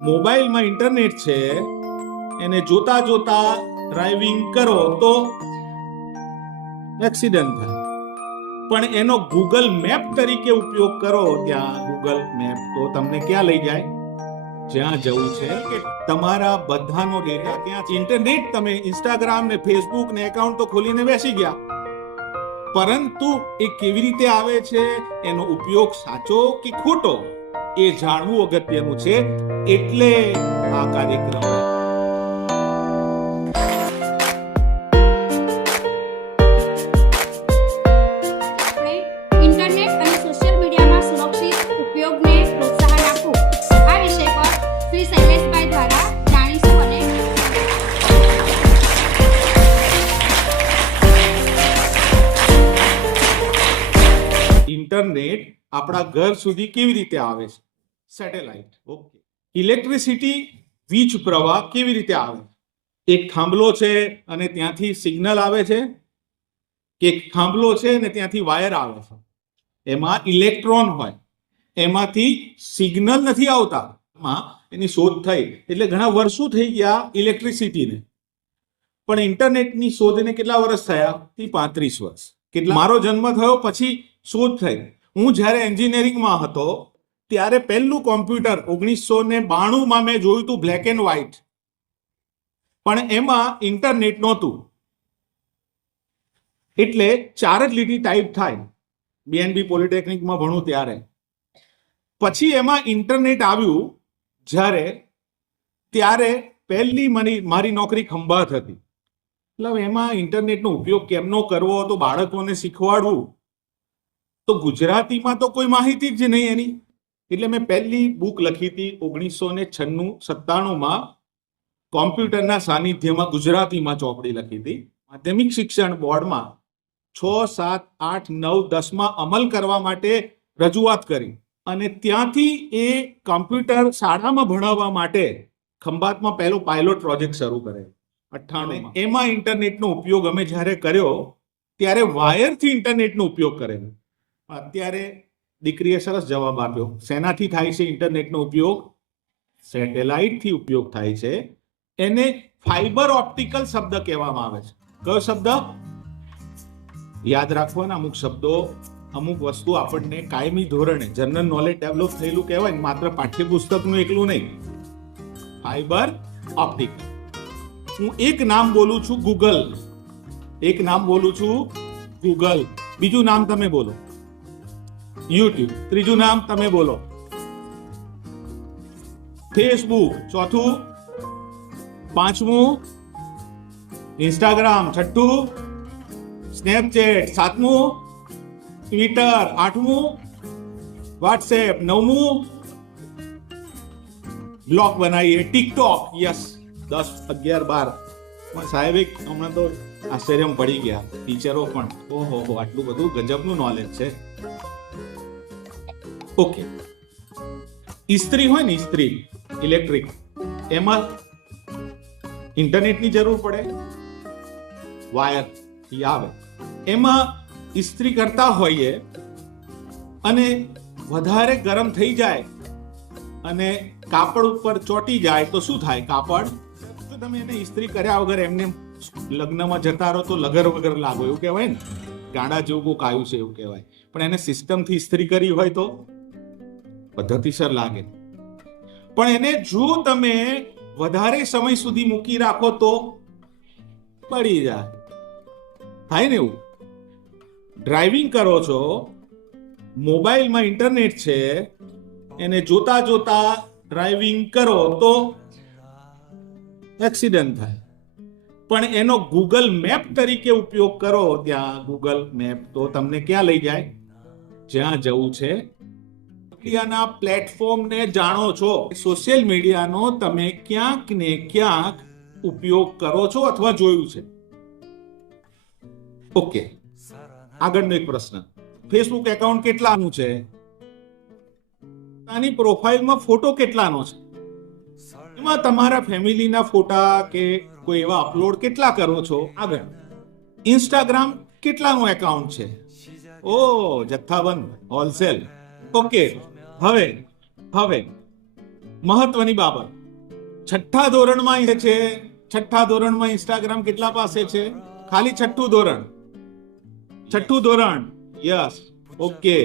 મોબાઈલમાં ઇન્ટરનેટ છે એને જોતા જોતા ડ્રાઇવિંગ કરો તો એક્સિડન્ટ થાય, પણ એનો ગૂગલ મેપ તરીકે ઉપયોગ કરો ત્યાં ગૂગલ મેપ તો તમને ક્યાં લઈ જાય? જ્યાં જવું છે કે તમારા બધાનો ડેટા ત્યાં ઇન્ટરનેટ, તમે ઇન્સ્ટાગ્રામ ને ફેસબુક ને એકાઉન્ટ તો ખોલીને બેસી ગયા, પરંતુ એ કેવી રીતે આવે છે, એનો ઉપયોગ સાચો કે ખોટો એ જાણવું અગત્યનું છે. એટલે આ કાર્યક્રમ ઇન્ટરનેટ અને સોશિયલ મીડિયાના સુરક્ષિત ઉપયોગને પ્રોત્સાહન આપવું, આ વિષય પર શ્રી શૈલેષભાઈ દ્વારા જાણીશું. અને ઇન્ટરનેટ આપણા ઘર સુધી કેવી રીતે આવે છે? સેટેલાઇટ. ઓકે. ઇલેક્ટ્રિસિટી, વીજ પ્રવાહ કેવી રીતે આવે? એક થાંભલો છે અને ત્યાંથી સિગ્નલ આવે છે, કે એક થાંભલો છે અને ત્યાંથી વાયર આવે છે, એમાં ઇલેક્ટ્રોન હોય, એમાંથી સિગ્નલ નથી આવતા. એની શોધ થઈ એટલે ઘણા વર્ષો થઈ ગયા ઇલેક્ટ્રિસિટીને, પણ ઇન્ટરનેટની શોધને કેટલા વર્ષ થયા? 35 વર્ષ. કેટલા? મારો જન્મ થયો પછી શોધ થઈ. હું જ્યારે એન્જિનિયરિંગમાં હતો ત્યારે પહેલું કોમ્પ્યુટર 1992માં મેં જોયું હતું, બ્લેક એન્ડ વ્હાઇટ, પણ એમાં ઇન્ટરનેટ નહોતું. એટલે 4 જ લીટી ટાઈપ થાય. BNB પોલિટેકનિકમાં ભણું ત્યારે. પછી એમાં ઇન્ટરનેટ આવ્યું ત્યારે પહેલી મારી નોકરી ખંભાત હતી. એટલે એમાં ઇન્ટરનેટનો ઉપયોગ કેમનો કરવો તો બાળકોને શીખવાડવું, તો ગુજરાતીમાં તો કોઈ માહિતી જ નહીં એની. એટલે મેં પહેલી બુક લખી હતી 1996-97માં, કોમ્પ્યુટરના સાનિધ્યમાં, ગુજરાતીમાં ચોપડી લખી હતી. માધ્યમિક શિક્ષણ બોર્ડમાં 6, 7, 8, 9, 10માં અમલ કરવા માટે રજૂઆત કરી, અને ત્યાંથી એ કોમ્પ્યુટર શાળામાં ભણાવવા માટે ખંભાતમાં પહેલો પાયલોટ પ્રોજેક્ટ શરૂ કર્યો 98. એમાં ઇન્ટરનેટનો ઉપયોગ અમે જ્યારે કર્યો ત્યારે વાયરથી ઇન્ટરનેટનો ઉપયોગ કરેલો. અત્યારે દીકરીએ સરસ જવાબ આપ્યો. શેનાથી થાય છે ઇન્ટરનેટનો ઉપયોગ? સેટેલાઇટથી ઉપયોગ થાય છે. એને ફાઈબર ઓપ્ટિકલ શબ્દ કહેવામાં આવે છે. કયો શબ્દ? યાદ રાખવાના અમુક શબ્દો, અમુક વસ્તુ આપણને કાયમી ધોરણે જનરલ નોલેજ ડેવલપ થયેલું કહેવાય, માત્ર પાઠ્યપુસ્તકનું એકલું નહીં. Fibre optical. હું એક નામ બોલું છું, ગૂગલ. એક નામ બોલું છું, ગૂગલ. બીજું નામ તમે બોલો, યુટ્યુબ. ત્રીજું નામ તમે બોલો, ફેસબુક. ચોથું, પાંચમું ઇન્સ્ટાગ્રામ. છઠ્ઠું સ્નેપચેટ. સાતમું ટ્વિટર. આઠમું વોટ્સએપ. નવમું બ્લોગ બનાવીએ, ટિકટોક. યસ. 10, 11, 12. પણ સાહેબ હમણાં તો આશ્ચર્યમાં પડી ગયા ટીચરો પણ. ઓહો, આટલું બધું ગજબનું નોલેજ છે. ઓકે. ઇસ્ત્રી હોય ને, ઇસ્ત્રી ઇલેક્ટ્રિક, એમાં ઇન્ટરનેટની જરૂર પડે, વાયર આવે. એમાં ઇસ્ત્રી કરતા હોઈએ અને વધારે ગરમ થઈ જાય અને કાપડ ઉપર ચોંટી જાય તો શું થાય? કાપડ, જો તમે એને ઇસ્ત્રી કર્યા વગર એમને લગ્નમાં જતા રહો તો લગર વગર લાગો, એવું કહેવાય ને. ગાંડા જેવું કોક આવ્યું છે એવું કહેવાય. પણ એને સિસ્ટમથી ઇસ્ત્રી કરી હોય તો પદ્ધતિસર લાગે. પણ એને જો તમે વધારે સમય સુધી મૂકી રાખો તો પડી જાય. થાય ને એવું. ડ્રાઇવિંગ કરો છો, મોબાઈલમાં ઇન્ટરનેટ છે, એને જોતા જોતા ડ્રાઇવિંગ કરો તો એક્સિડન્ટ થાય, પણ એનો ગૂગલ મેપ તરીકે ઉપયોગ કરો ત્યાં ગૂગલ મેપ તો તમને ક્યાં લઈ જાય? જ્યાં જવું છે. મીડિયાના પ્લેટફોર્મને જાણો છો, સોશિયલ મીડિયાનો તમે ક્યાંક ને ક્યાંક ઉપયોગ કરો છો અથવા જોયું છે. ઓકે. આગળનો એક પ્રશ્ન, ફેસબુક એકાઉન્ટ કેટલાનું છે? આની પ્રોફાઇલમાં ફોટો કેટલાનો છે? એમાં તમારા ફેમિલીના ફોટા કે કોઈ એવા અપલોડ કેટલા કરો છો? આગળ, ઇન્સ્ટાગ્રામ કેટલાનું એકાઉન્ટ છે? ઓ, જથ્થાબંધ, હોલસેલ. ઓકે. હવે મહત્વની બાબત, છઠ્ઠા ધોરણમાં એ છે, છઠ્ઠા ધોરણમાં ઇન્સ્ટાગ્રામ કેટલા પાસે છે? ખાલી છઠ્ઠું ધોરણ. Yes, okay.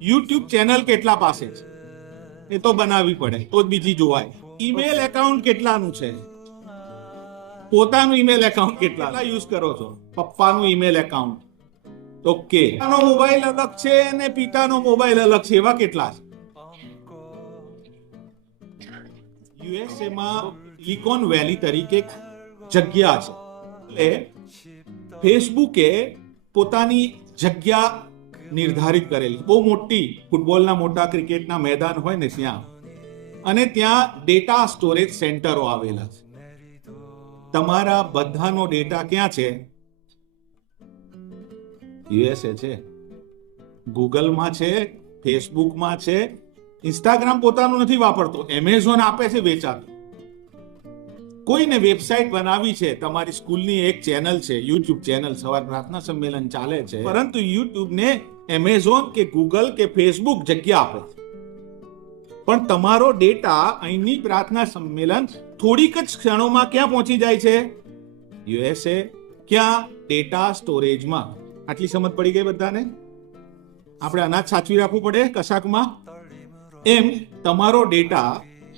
યુટ્યુબ ચેનલ કેટલા પાસે છે? એ તો બનાવવી પડે તો જ બીજી જોવાય. ઈમેલ એકાઉન્ટ કેટલાનું છે? પોતાનું ઈમેલ એકાઉન્ટ કેટલા યુઝ કરો છો? પપ્પાનું ઈમેલ એકાઉન્ટ. ઓકે. પિતાનો મોબાઈલ અલગ છે અને પિતાનો મોબાઈલ અલગ છે, એવા કેટલા છે? યુએસએ માં સિલિકોન વેલી તરીકે એક જગ્યા છે. એટલે ફેસબુકે પોતાની જગ્યા નિર્ધારિત કરેલી, બહુ મોટી, ફૂટબોલના મોટા ક્રિકેટના મેદાન હોય ને ત્યાં, અને ત્યાં ડેટા સ્ટોરેજ સેન્ટરો આવેલા છે. તમારા બધાનો ડેટા ક્યાં છે? યુએસએ છે, ગૂગલમાં છે, ફેસબુકમાં છે. ઇન્સ્ટાગ્રામ પોતાનું નથી વાપરતો, એમેઝોન આપે છે વેચાતું. કોઈને વેબસાઇટ બનાવી છે, તમારી સ્કૂલની એક ચેનલ છે, યુટ્યુબ ચેનલ, સવાર પ્રાર્થના સંમેલન ચાલે છે, પરંતુ યુટ્યુબને એમેઝોન કે ગૂગલ કે ફેસબુક જગ્યા આપે છે. પણ તમારો ડેટા અહીંની પ્રાર્થના સંમેલન થોડીક જ ક્ષણોમાં ક્યાં પહોંચી જાય છે? યુએસએ. ક્યાં? ડેટા સ્ટોરેજમાં. આટલી સમજ પડી ગઈ બધાને? આપણે અનાજ સાચવી રાખવું પડે કશાકમાં. એમ તમારો ડેટા,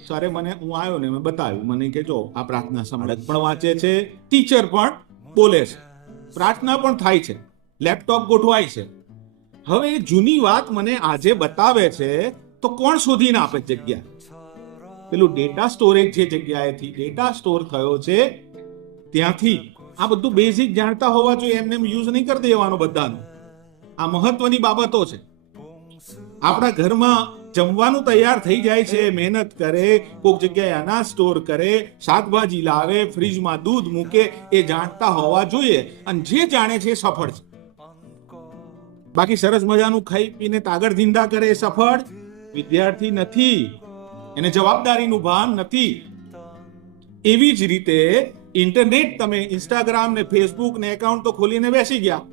સરે મને, હું આવ્યો ને મેં બતાવ્યું, મને કે જો આ પ્રાર્થના સંમેલન પણ વાંચે છે, ટીચર પણ બોલે છે, પ્રાર્થના પણ થાય છે, લેપટોપ ગોઠવાય છે. હવે જૂની વાત મને આજે બતાવે છે તો કોણ શોધીને આપે જગ્યા? પેલું ડેટા સ્ટોરેજ જે જગ્યાએથી ડેટા સ્ટોર થયો છે ત્યાંથી. આ બધું બેઝિક જાણતા હોવા જોઈએ, એમને યુઝ નહીં કરી દેવાનો બધાનો. આ મહત્વની બાબતો છે. આપણા ઘરમાં જમવાનું તૈયાર થઈ જાય છે, મહેનત કરે, કોઈક જગ્યાએ અનાજ સ્ટોર કરે, શાકભાજી લાવે, ફ્રીજમાં દૂધ મૂકે, એ જાણતા હોવા જોઈએ. અને જે જાણે છે એ સફળ છે. બાકી સરસ મજાનું ખાઈ પીને તાગડ ધીંધા કરે એ સફળ વિદ્યાર્થી નથી, એને જવાબદારીનું ભાન નથી. એવી જ રીતે ઇન્ટરનેટ, તમે ઇન્સ્ટાગ્રામ ને ફેસબુક ને એકાઉન્ટ તો ખોલીને બેસી ગયા,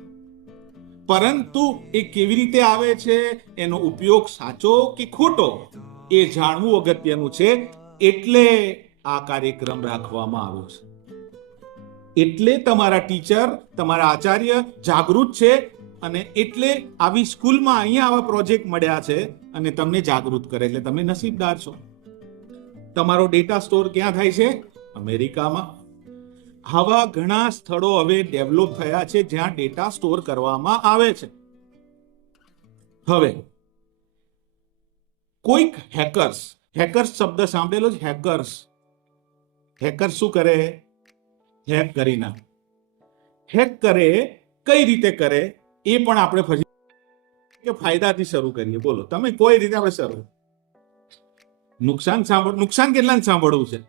પરંતુ એ કેવી રીતે આવે છે, એનો ઉપયોગ સાચો કે ખોટો, એ જાણવું અગત્યનું છે. એટલે આ કાર્યક્રમ રાખવામાં આવ્યો છે. એટલે તમારા ટીચર, તમારા આચાર્ય જાગૃત છે, અને એટલે આવી સ્કૂલમાં અહીંયા આવા પ્રોજેક્ટ મળ્યા છે અને તમને જાગૃત કરે. એટલે તમે નસીબદાર છો. તમારો ડેટા સ્ટોર ક્યાં થાય છે? અમેરિકામાં. આવા ઘણા સ્થળો હવે ડેવલપ થયા છે જ્યાં ડેટા સ્ટોર કરવામાં આવે છે. હવે કોઈક હેકર્સ શબ્દ સાંભળેલો છે? હેકર્સ શું કરે? હેક કરી નાખે. હેક કરે, કઈ રીતે કરે એ પણ આપણે ફરી કે ફાયદાથી શરૂ કરીએ. બોલો તમે, કોઈ રીતે આપણે શરૂ. નુકસાન કેટલાને સાંભળવું છે?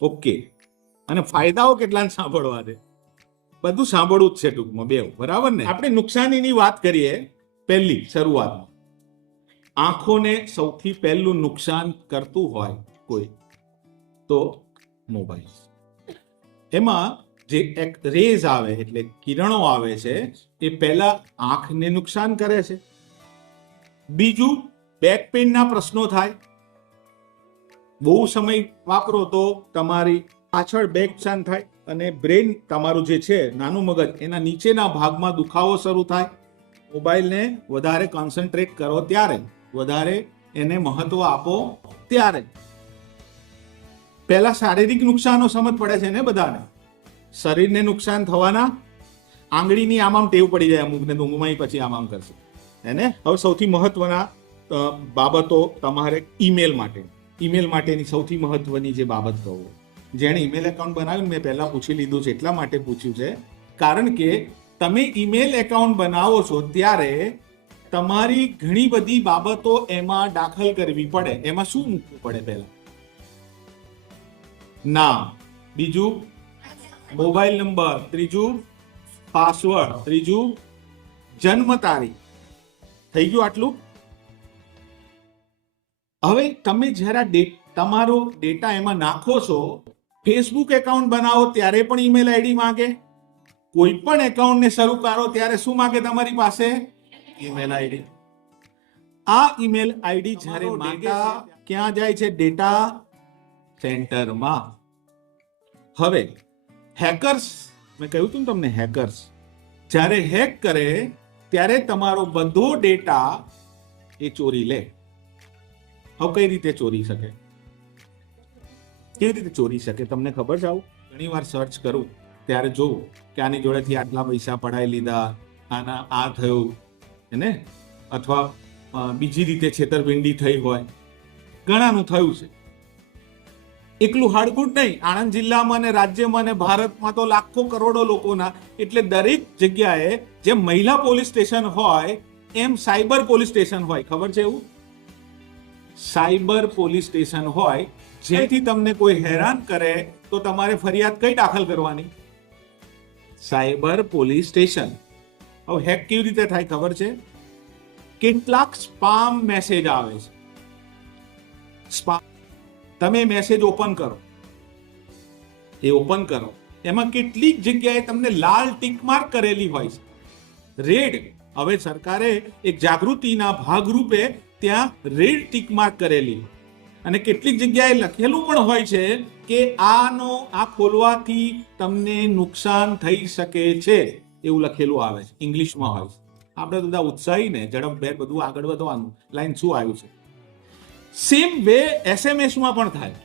ઓકે. અને ફાયદાઓ કેટલાને સાંભળવા છે? બધું સાંભળવું જ છે ટૂંકમાં, બે. બરાબર ને? આપણે નુકસાનીની વાત કરીએ. પહેલી શરૂઆતમાં, આંખોને સૌથી પહેલું નુકસાન કરતું હોય કોઈ તો મોબાઈલ. એમાં જે એક રેઝ આવે, એટલે કિરણો આવે છે, એ પહેલા આંખને નુકસાન કરે છે. બીજું, બેક પેઇનના પ્રશ્નો થાય. બહુ સમય વાપરો તો તમારી પાછળ બેક નુકસાન થાય, અને બ્રેન, તમારું જે છે નાનું મગજ, એના નીચેના ભાગમાં દુખાવો શરૂ થાય. મોબાઈલને વધારે કોન્સન્ટ્રેટ કરો ત્યારે, વધારે એને મહત્વ આપો ત્યારે. પહેલા શારીરિક નુકસાનો સમજ પડે છે ને બધાને. શરીરને નુકસાન થવાના, આંગળીની આમ ટેવ પડી જાય અમુકને, તો ઊંઘમાં પછી આમ કરશે એને. હવે સૌથી મહત્વના બાબતો તમારે ઈમેલ માટેની સૌથી મહત્વની જે બાબત કહું, જેણે ઈમેલ એકાઉન્ટ બનાવ્યું, મેં પહેલા પૂછી લીધું છે, એટલા માટે પૂછ્યું છે કારણ કે તમે ઈમેલ એકાઉન્ટ બનાવો છો ત્યારે તમારી ઘણી બધી બાબતો એમાં દાખલ કરવી પડે. એમાં શું મૂકવું પડે? પહેલા નામ, બીજું મોબાઈલ નંબર, ત્રીજું પાસવર્ડ, ત્રીજું જન્મ તારીખ. થઈ ગયું આટલું? હવે તમે જ્યારે તમારો ડેટા એમાં નાખો છો, ફેસબુક એકાઉન્ટ બનાવો ત્યારે પણ ઈમેલ આઈડી માંગે. કોઈ પણ એકાઉન્ટને શરૂ કરો ત્યારે શું માંગે તમારી પાસે? Email ID. આ ઈમેલ આઈડી જ્યારે માતા ક્યાં જાય છે? ડેટા સેન્ટરમાં. હવે હેકર્સ, મેં કહ્યું હતું ને તમને, હેકર્સ જ્યારે હેક કરે ત્યારે તમારો બધો ડેટા એ ચોરી લે. હવે કઈ રીતે ચોરી શકે? કેવી રીતે ચોરી શકે તમને ખબર છે? આવું ઘણી વાર સર્ચ કરું ત્યારે જોઉં કે આની જોડેથી આટલા પૈસા પડાવી લીધા, આના આ થયું ને, અથવા બીજી રીતે છેતરપિંડી થઈ હોય, ઘણાનું થયું છે. એકલું હાડકુટ નહીં, આણંદ જિલ્લામાં ને રાજ્યમાં ને ભારતમાં તો લાખો કરોડો લોકોના, એટલે દરેક જગ્યાએ જેમ મહિલા પોલીસ સ્ટેશન હોય એમ સાયબર પોલીસ સ્ટેશન હોય. ખબર છે એવું? સાયબર પોલીસ સ્ટેશન હોય, જેથી તમને કોઈ હેરાન કરે તો તમારે ફરિયાદ કઈ દાખલ કરવાની? Cyber police station. હવે હેક કેવી રીતે થાય ખબર છે? કેટલાક સ્પામ મેસેજ આવે છે. સ્પામ, તમે મેસેજ ઓપન કરો, એ ઓપન કરો, એમાં કેટલીક જગ્યાએ તમને લાલ ટીક માર્ક કરેલી હોય છે, રેડ. હવે સરકારે એક જાગૃતિના ભાગરૂપે ત્યાં રેડ ટીક માર્ક કરેલી, અને કેટલીક જગ્યાએ લખેલું પણ હોય છે કે આ ખોલવાથી તમને નુકસાન થઈ શકે છે, એવું લખેલું આવે છે, ઇંગ્લિશમાં હોય છે. આપણે બધા ઉત્સાહી ને ઝડપભેર બધું આગળ વધવાનું, લાઈન શું આવ્યું છે? સેમ વે એસએમએસમાં પણ થાય.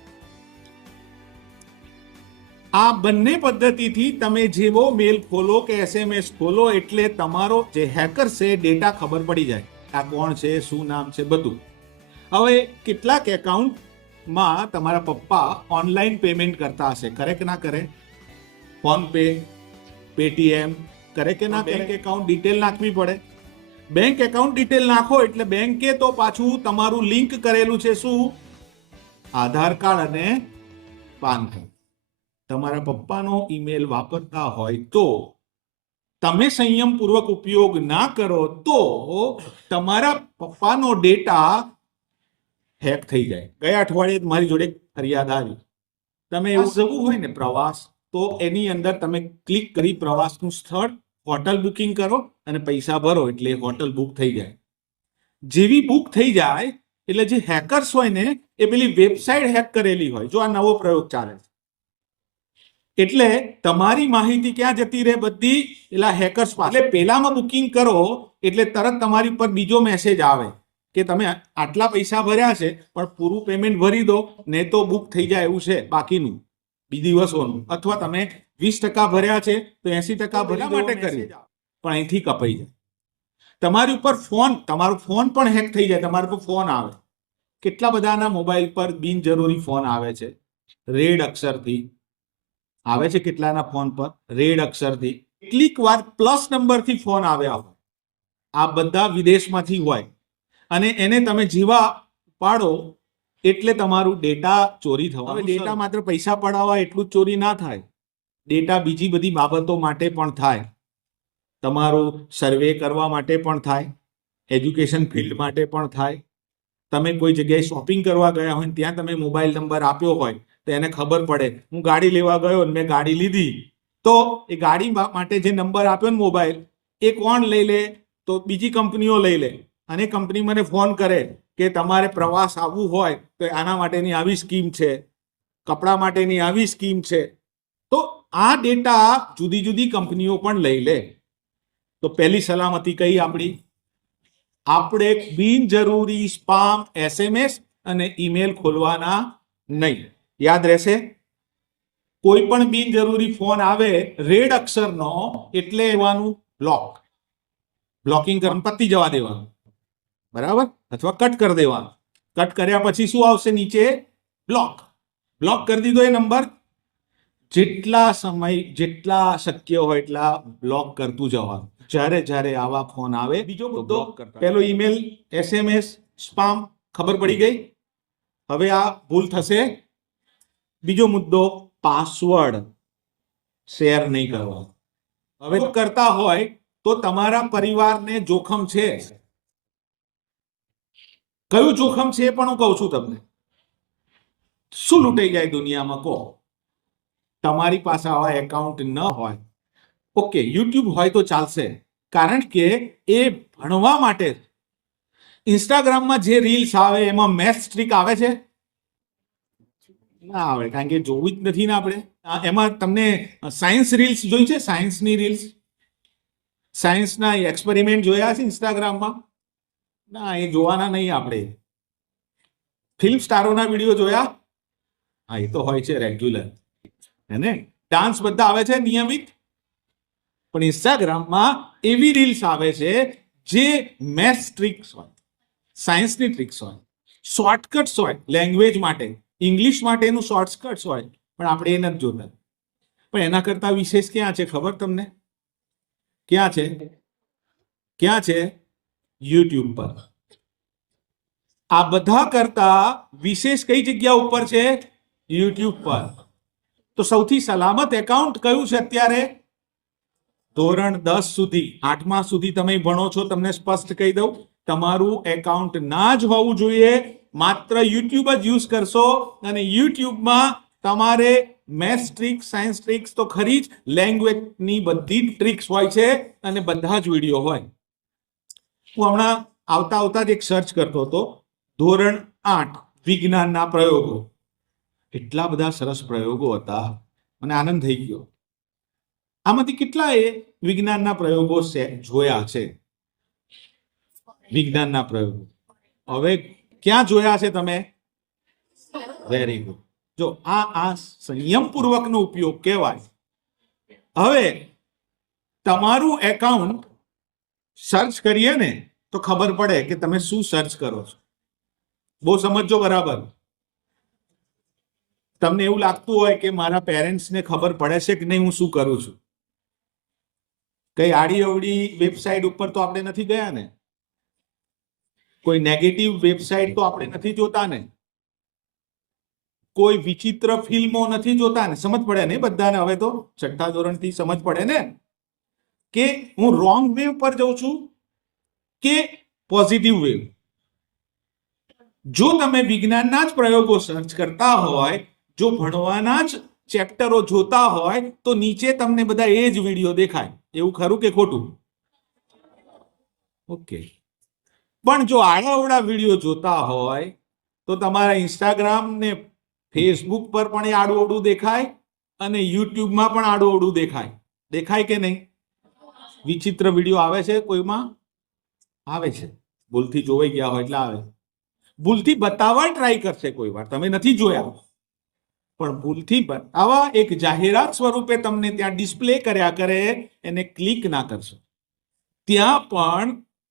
આ બંને પદ્ધતિથી તમે જેવો મેલ ખોલો કે એસએમએસ ખોલો એટલે તમારો જે હેકર છે ડેટા ખબર પડી જાય, આ કોણ છે, શું નામ છે, બધું. હવે કેટલાક એકાઉન્ટમાં તમારા પપ્પા ઓનલાઈન પેમેન્ટ કરતા હશે, કરે કે ના કરે? ફોન પે, પેટીએમ કરે કે ના કરે? બેંક એકાઉન્ટ ડિટેલ નાખવી પડે. બેંક એકાઉન્ટ ડિટેલ નાખો એટલે બેંકે તો પાછું તમારું લિંક કરેલું છે શું? આધાર કાર્ડ અને પાન કાર્ડ. તમારા પપ્પાનો ઈમેલ વાપરતા હોય તો તમે સંયમપૂર્વક ઉપયોગ ના કરો તો તમારા પપ્પાનો ડેટા હેક થઈ જાય. ગયા અઠવાડિયે મારી જોડે ફરિયાદ આવી. તમે એવું જવું હોય ને પ્રવાસ, તો એની અંદર તમે ક્લિક કરી પ્રવાસનું સ્થળ, હોટલ બુકિંગ કરો અને પૈસા ભરો એટલે હોટલ બુક થઈ જાય. જેવી બુક થઈ જાય એટલે જે હેકર્સ હોય ને એ પેલી વેબસાઇટ હેક કરેલી હોય. જો આ નવો પ્રયોગ ચાલે છે એટલે તમારી માહિતી ક્યાં જતી રહે? બધી પેલા હેકર્સ પાસે. એટલે પેલામાં બુકિંગ કરો એટલે તરત તમારી ઉપર બીજો મેસેજ આવે કે તમે આટલા પૈસા ભર્યા છે પણ પૂરું પેમેન્ટ ભરી દો, ને તો બુક થઈ જાય એવું છે બાકીનું દિવસોનું, અથવા તમે 20% ભર્યા છે તો 80% ભરવા માટે કર્યું પણ અહીંથી કપાઈ જાય. તમારી ઉપર ફોન, તમારો ફોન પણ હેક થઈ જાય. તમારા પર ફોન આવે, કેટલા બધાના મોબાઈલ પર બિનજરૂરી ફોન આવે છે, રેડ અક્ષરથી આવે છે. કેટલાના ફોન પર રેડ અક્ષરથી, કેટલીક વાર પ્લસ નંબરથી ફોન આવ્યા હોય. આ બધા વિદેશમાંથી હોય અને એને તમે જીવા પાડો એટલે તમારું ડેટા ચોરી થવા. હવે ડેટા માત્ર પૈસા પડાવવા એટલું જ ચોરી ના થાય, ડેટા બીજી બધી બાબતો માટે પણ થાય. તમારું સર્વે કરવા માટે પણ થાય, એજ્યુકેશન ફિલ્ડ માટે પણ થાય. તમે કોઈ જગ્યાએ શોપિંગ કરવા ગયા હોય ત્યાં તમે મોબાઈલ નંબર આપ્યો હોય તો એને ખબર પડે, હું ગાડી લેવા ગયો ને મેં ગાડી લીધી, તો એ ગાડી માટે જે નંબર આપ્યો ને મોબાઈલ, એ કોણ લઈ લે? તો બીજી કંપનીઓ લઈ લે, અને કંપની મને ફોન કરે કે તમારે પ્રવાસ આવવું હોય તો આના માટેની આવી સ્કીમ છે, કપડા માટેની આવી સ્કીમ છે. તો આ ડેટા જુદી જુદી કંપનીઓ પણ લઈ લે. તો પહેલી સલામતી કઈ આપણી? આપણે બિનજરૂરી સ્પામ, એસએમએસ અને ઈમેલ ખોલવાના નહીં. યાદ રહેશે? કોઈ પણ બિનજરૂરી ફોન આવે રેડ અક્ષરનો એટલે એવાનું બ્લોક, બ્લોકિંગ કરવાનું, પતી જવા દેવાનું, બરાબર? અથવા કટ કરી દેવાનું. કટ કર્યા પછી શું આવશે નીચે? બ્લોક. બ્લોક કરી દીધો એ નંબર. જેટલા શક્ય હોય એટલા બ્લોક કરતું જવાનું. જ્યારે આવા ફોન આવે. બીજો મુદ્દો, પેલો ઈમેલ, એસએમએસ, સ્પામ, ખબર પડી ગઈ. હવે આ ભૂલ થશે. બીજો મુદ્દો, પાસવર્ડ શેર નહીં કરવા. હવે કરતા હોય તો તમારા પરિવારને જોખમ છે. કયું જોખમ છે પણ હું કહું છું તમને. શું લૂંટાઈ જાય દુનિયામાં કહો? તમારી પાસે આવા એકાઉન્ટ ન હોય, ઓકે, યુટ્યુબ હોય તો ચાલશે, કારણ કે એ ભણવા માટે, ઇન્સ્ટાગ્રામમાં જે રીલ્સ આવે એમાં મેથ્સ ટ્રીક આવે છે? ના આવે, કારણ કે જોવું જ નથી ને આપણે. એમાં તમને સાયન્સ રીલ્સ જોઈ છે? સાયન્સની રીલ્સ, સાયન્સના એક્સપેરિમેન્ટ જોયા છે ઇન્સ્ટાગ્રામમાં? ના, એ જોવાના નહીં આપણે. ફિલ્મ સ્ટારોના વિડીયો જોયા? હા, એ તો હોય છે રેગ્યુલર, હે ને? ડાન્સ બધા આવે છે નિયમિત. પણ ઇન્સ્ટાગ્રામમાં એવી રીલ્સ આવે છે જે મેથ્સ ટ્રિક્સ હોય, સાયન્સની ટ્રિક્સ હોય, શોર્ટકટ્સ હોય લેંગ્વેજ માટે, ઇંગ્લિશ માટેનું શોર્ટકટ્સ હોય, પણ આપણે એ નથી જોતા. પણ એના કરતા વિશેષ ક્યાં છે ખબર તમને? ક્યાં છે? ક્યાં છે? યુટ્યુબ પર. આ બધા કરતા વિશેષ કઈ જગ્યા ઉપર છે? યુટ્યુબ પર. તો સૌથી સલામત એકાઉન્ટ કયું છે અત્યારે? ધોરણ 10 સુધી, 8મા સુધી તમે ભણો છો, તમને સ્પષ્ટ કહી દઉં, તમારું એકાઉન્ટ ના જ હોવું જોઈએ. માત્ર યુટ્યુબ જ યુઝ કરશો અને યુટ્યુબમાં તમારે મેથ્સ ટ્રિક્સ, સાયન્સ ટ્રિક્સ તો ખરી જ, લેંગ્વેજની બધી જ ટ્રિક્સ હોય છે અને બધા જ વિડીયો હોય. હું હમણાં આવતા જ એક સર્ચ કરતો હતો, ધોરણ 8 વિજ્ઞાનના પ્રયોગો. એટલા બધા સરસ પ્રયોગો હતા, મને આનંદ થઈ ગયો. આમાંથી કેટલાએ વિજ્ઞાનના પ્રયોગો જોયા છે? વિજ્ઞાનના પ્રયોગો હવે ક્યાં જોયા છે તમે? Very good. જો આ સંયમપૂર્વકનો ઉપયોગ કહેવાય. હવે તમારું એકાઉન્ટ સર્ચ કરીએ ને તો ખબર પડે કે તમે શું સર્ચ કરો છો. બહુ સમજો બરાબર. તમને એવું લાગતું હોય કે મારા પેરેન્ટ્સને ખબર પડે છે કે નહીં હું શું કરું છું? કઈ આડી અવડી વેબસાઇટ ઉપર તો આપણે નથી ગયા ને? કોઈ નેગેટિવ વેબસાઇટ તો આપણે નથી જોતા ને? કોઈ વિચિત્ર ફિલ્મો નથી જોતા ને? સમજ પડે ને બધાને? હવે તો 6ઠ્ઠા ધોરણથી સમજ પડે ને કે હું રોંગ વેવ પર જઉં છું કે પોઝિટિવ વેવ. જો તમે વિજ્ઞાનના જ પ્રયોગો સર્ચ કરતા હોય, જો ભણવાના જ ચેપ્ટરો જોતા હોય, તો નીચે તમને બધા એ જ વિડીયો દેખાય. એવું ખરું કે ખોટું? ઓકે. પણ જો આડાઅવળા વિડીયો જોતા હોય તો તમારા ઇન્સ્ટાગ્રામ ને ફેસબુક પર પણ એ આડું દેખાય અને યુટ્યુબમાં પણ આડું દેખાય. દેખાય કે નહીં? વિચિત્ર વિડીયો આવે છે કોઈમાં? આવે છે. ભૂલથી જોવાઈ ગયા હોય એટલે આવે. ભૂલથી બતાવવા ટ્રાય કરશે કોઈ વાર, તમે નથી જોયા પણ ભૂલથી બતાવવા એક જાહેરાત સ્વરૂપે તમને ત્યાં ડિસ્પ્લે કર્યા કરે, એને ક્લિક ના કરશો, ત્યાં પણ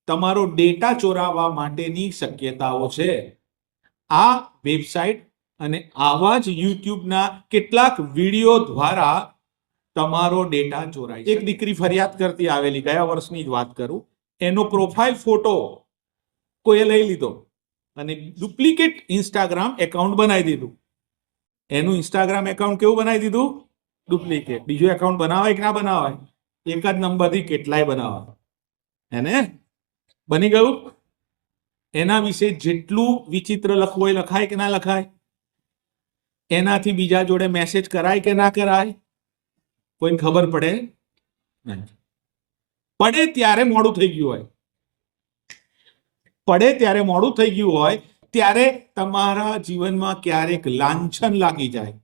તમારો ડેટા ચોરાવવા માટેની શક્યતાઓ છે. આ વેબસાઇટ અને આવા જ યુટ્યુબના કેટલાક વિડીયો દ્વારા તમારો ડેટા ચોરાય. એક દીકરી ફરિયાદ કરતી આવેલી, ગયા વર્ષની જ વાત કરું, એનો પ્રોફાઇલ ફોટો કોઈએ લઈ લીધો અને ડુપ્લિકેટ ઇન્સ્ટાગ્રામ એકાઉન્ટ બનાવી દીધું. એનું ઇન્સ્ટાગ્રામ એકાઉન્ટ કેવું બનાવી દીધું? ડુપ્લિકેટ. બીજું એકાઉન્ટ બનાવાય કે ના બનાવાય? એક જ નંબરથી કેટલાય બનાવાય. એને બની ગયું. એના વિશે જેટલું વિચિત્ર લખવું હોય લખાય કે ના લખાય? એનાથી બીજા જોડે મેસેજ કરાય કે ના કરાય? કોઈને ખબર પડે નહીં. પડે ત્યારે મોડું થઈ ગયું હોય. પડે ત્યારે મોડું થઈ ગયું હોય ત્યારે તમારા જીવનમાં ક્યારેક લાંછન લાગી જાય,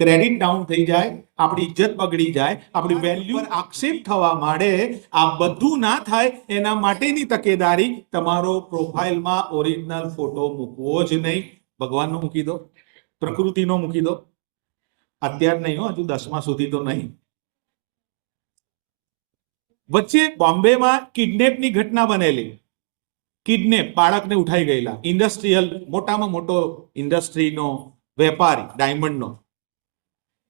ક્રેડિટ ડાઉન થઈ જાય, આપણી ઇજ્જત બગડી જાય, આપણી વેલ્યુ આક્ષેપ થવા માંડે. આ બધું ના થાય એના માટેની તકેદારી, તમારો પ્રોફાઇલમાં ઓરિજિનલ ફોટો મૂકવો જ નહીં. ભગવાનનો મૂકી દો, પ્રકૃતિનો મૂકી દો. અત્યારે નહીં, હજુ 10મા સુધી તો નહીં. વચ્ચે બોમ્બેમાં કિડનેપની ઘટના બનેલી. કિડનેપ, બાળકને ઉઠાઈ ગયેલા. ઇન્ડસ્ટ્રીયલ, મોટામાં મોટો ઇન્ડસ્ટ્રીનો વેપારી, ડાયમંડનો,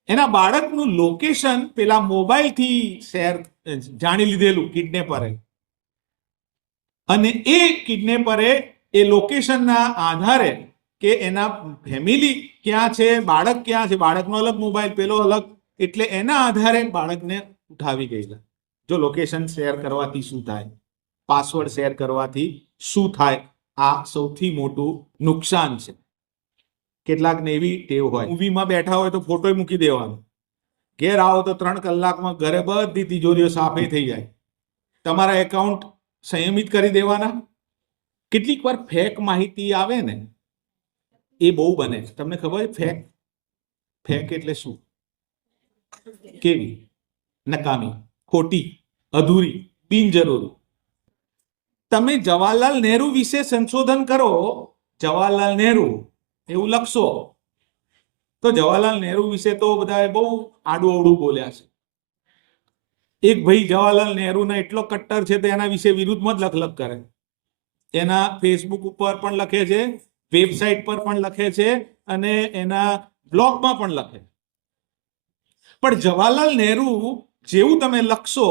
એના બાળકનું લોકેશન પેલા મોબાઈલથી શેર જાણી લીધેલું કિડનેપરે. અને એ કિડનેપરે એ લોકેશનના આધારે કે એના ફેમિલી ક્યાં છે, બાળક ક્યાં છે, બાળકનો અલગ મોબાઈલ, પેલો અલગ, એટલે એના આધારે બાળકને ઉઠાવી ગયેલા. જો લોકેશન શેર કરવાથી શું થાય, પાસવર્ડ શેર કરવાથી શું થાય, આ સૌથી મોટું નુકસાન છે. કેટલાકને એવી ટેવ હોય, મૂવીમાં બેઠા હોય તો ફોટો મૂકી દેવાનો, ઘેર આવો તો 3 કલાકમાં ઘરે બધી તિજોરીઓ સાફે થઈ જાય. તમારા એકાઉન્ટ સંયમિત કરી દેવાના. કેટલીક વાર ફેક માહિતી આવે ને એ બહુ બને છે. તમને ખબર છે ફેક? ફેક એટલે શું? કેવી? નકામી, ખોટી, અધૂરી, બિનજરૂરી. તમે જવાહરલાલ નહેરુ વિશે સંશોધન કરો, જવાહરલાલ નહેરુ એવું લખશો તો જવાહરલાલ નહેરુ વિશે તો બધાએ બહુ આડું અવળું બોલ્યા છે. એક ભાઈ જવાહરલાલ નહેરુના એટલો કટ્ટર છે તો એના વિશે વિરુદ્ધમાં જ લખ કરે. એના ફેસબુક ઉપર પણ લખે છે, વેબસાઇટ પર પણ લખે છે અને એના બ્લોગમાં પણ લખે. પણ જવાહરલાલ નહેરુ જેવું તમે લખશો,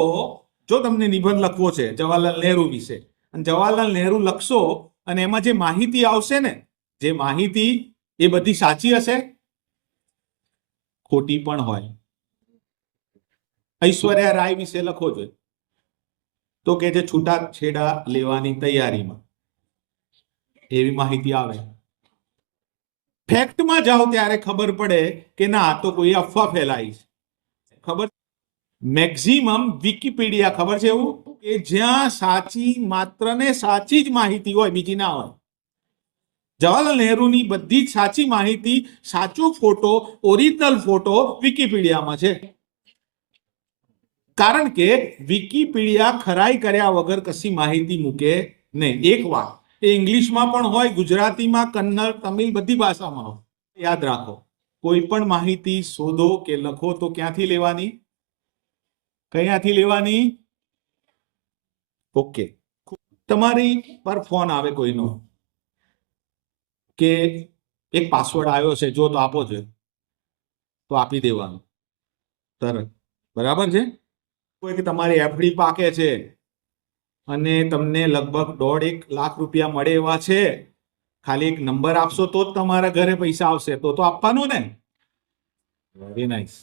જો તમને નિબંધ લખવો છે જવાહરલાલ નહેરુ વિશે અને જવાહરલાલ નહેરુ લખશો અને એમાં જે માહિતી આવશે ને, જે માહિતી એ બધી સાચી હશે, ખોટી પણ હોય. ઐશ્વર્યા રાય વિશે લખો છો તો કે જે છૂટાછેડા લેવાની તૈયારીમાં, એવી માહિતી આવે. ફેક્ટમાં જાઓ ત્યારે ખબર પડે કે ના, આ તો કોઈ અફવા ફેલાઈ છે. ખબર? મેક્સિમમ વિકિપીડિયા, ખબર છે એવું? કે જ્યાં સાચી, માત્ર ને સાચી જ માહિતી હોય, બીજી ના હોય. જવાહરલાલ નહેરુની બધી જ સાચી માહિતી, સાચો ફોટો, ઓરિજિનલ ફોટો વિકિપીડિયામાં છે. કારણ કે વિકિપીડિયા ખરાઈ કર્યા વગર કશી માહિતી મૂકે નહીં. એક વાત, એ ઇંગ્લિશમાં પણ હોય, ગુજરાતીમાં, કન્નડ, તમિલ, બધી ભાષામાં હોય. યાદ રાખો, કોઈ પણ માહિતી શોધો કે લખો તો ક્યાંથી લેવાની? કયાંથી લેવાની? ઓકે. તમારી પર ફોન આવે કોઈનો કે એક પાસવર્ડ આવ્યો છે, જો તો આપો છે, તો આપી દેવાનું તરત. બરાબર છે? કોઈ કે તમારી એફડી પાકે છે અને તમને લગભગ 1.5 લાખ રૂપિયા મળે એવા છે, ખાલી એક નંબર આપશો તો જ તમારા ઘરે પૈસા આવશે, તો આપવાનું ને. Very nice.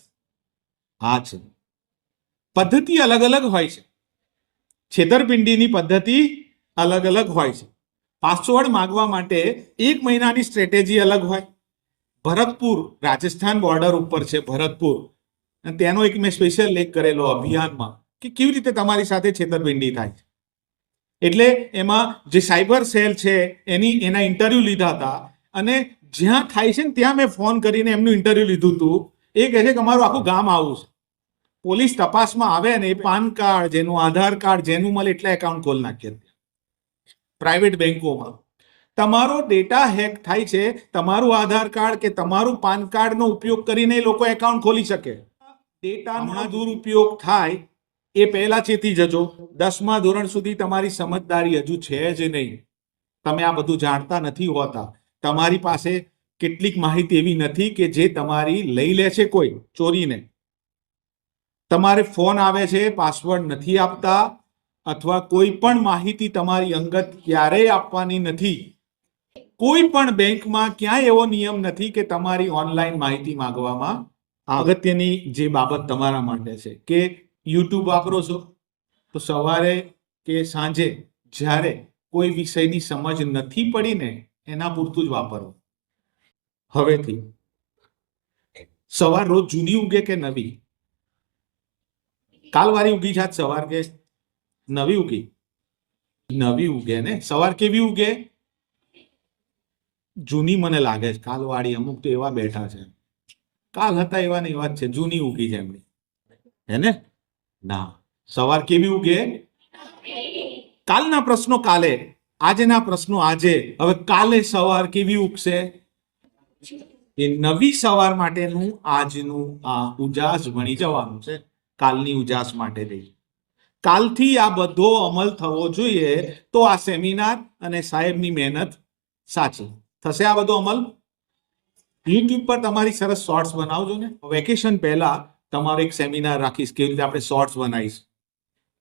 આ છે પદ્ધતિ. અલગ અલગ હોય છે. છેતરપિંડીની પદ્ધતિ અલગ અલગ હોય છે. પાસવર્ડ માંગવા માટે 1 મહિનાની સ્ટ્રેટેજી અલગ હોય. ભરતપુર, રાજસ્થાન બોર્ડર ઉપર છે ભરતપુર, અને તેનો એક મેં સ્પેશિયલ લેખ કરેલો અભિયાનમાં કે કેવી રીતે તમારી સાથે છેતરપિંડી થાય. એટલે એમાં જે સાયબર સેલ છે એના ઇન્ટરવ્યુ લીધા હતા અને જ્યાં થાય છે ને ત્યાં મેં ફોન કરીને એમનું ઇન્ટરવ્યુ લીધું હતું. એ કહે છે કે અમારું આખું ગામ આવું છે. પોલીસ તપાસમાં આવે ને, એ પાન કાર્ડ, જેનું આધાર કાર્ડ, જેનું મળે એટલા એકાઉન્ટ ખોલી નાખીએ. પ્રાઇવેટ બેંકોમાં તમારો ડેટા હેક થાય છે. તમારું આધાર કાર્ડ કે તમારું પાન કાર્ડનો ઉપયોગ કરીને એ લોકો એકાઉન્ટ ખોલી શકે. ડેટાનો દુરુપયોગ થાય એ પહેલા ચેતી જજો. 10મા ધોરણ સુધી તમારી સમજદારી હજુ છે જ નહીં. તમે આ બધું જાણતા નથી હોતા. તમારી પાસે કેટલીક માહિતી એવી નથી કે જે તમારી લઈ લે છે કોઈ ચોરીને. તમારે ફોન આવે છે, પાસવર્ડ નથી આપતા, અથવા કોઈ પણ માહિતી તમારી અંગત ક્યારેય આપવાની નથી. કોઈ પણ બેંકમાં ક્યાંય એવો નિયમ નથી કે તમારી ઓનલાઈન માહિતી માંગવામાં. અગત્યની જે બાબત તમારા માટે છે કે યુટ્યુબ વાપરો છો તો સવારે કે સાંજે જ્યારે કોઈ વિષયની સમજ નથી પડી ને, એના પૂરતું જ વાપરો. હવેથી સવાર રોજ જૂની ઉગે કે નવી? કાલવારી ઉગી છે સવાર કે નવી ઉગી? નવી ઉગે ને. સવાર કેવી ઉગે? જૂની. મને લાગે છે કાલવાળી અમુક તો એવા બેઠા છે, કાલ હતા એવા ને એવા જ છે, જૂની ઉગી છે એમની, હે ને? ના, સવાર કેવી ઉગે? કાલના પ્રશ્નો કાલે, આજના પ્રશ્નો આજે. હવે કાલે સવાર કેવી ઉગશે? એ નવી સવાર માટેનું આજનું આ ઉજાસ ભણી જવાનું છે. કાલની ઉજાસ માટે રહી. કાલથી આ બધો અમલ થવો જોઈએ તો આ સેમિનાર અને સાહેબની મહેનત સાચી થશે. આ બધો અમલ યુટ્યુબ પર તમારી સરસ શોર્ટ્સ બનાવજો ને. વેકેશન પહેલા તમારો એક સેમિનાર રાખીશ, કેવી રીતે આપણે શોર્ટ્સ બનાવીશ,